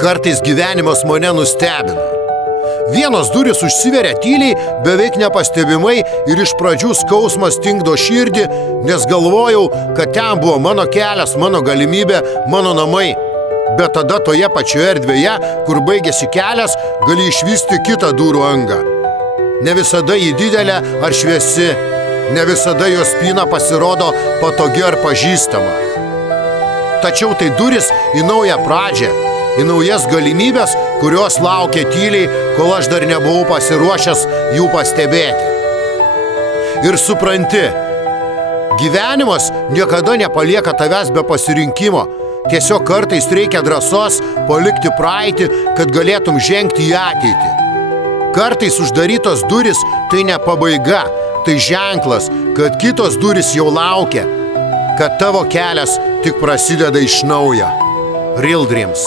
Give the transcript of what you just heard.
Kartais gyvenimas mane nustebina. Vienos durys užsiveria tyliai, beveik nepastebimai ir iš pradžių skausmas tingdo širdį, nes galvojau, kad ten buvo mano kelias, mano galimybė, mano namai. Bet tada toje pačioje erdvėje, kur baigėsi kelias, gali išvysti kitą durų angą. Ne visada ji didelė ar šviesi, ne visada jos spyna pasirodo patogi ar pažįstama. Tačiau tai durys į naują pradžią, į naujas galimybės, kurios laukia tyliai, kol aš dar nebuvau pasiruošęs jų pastebėti. Ir supranti, gyvenimas niekada nepalieka tavęs be pasirinkimo. Tiesiog kartais reikia drąsos palikti praeitį, kad galėtum žengti į ateitį. Kartais uždarytos durys tai ne pabaiga, tai ženklas, kad kitos durys jau laukia, kad tavo kelias tik prasideda iš naujo. Real Dreams.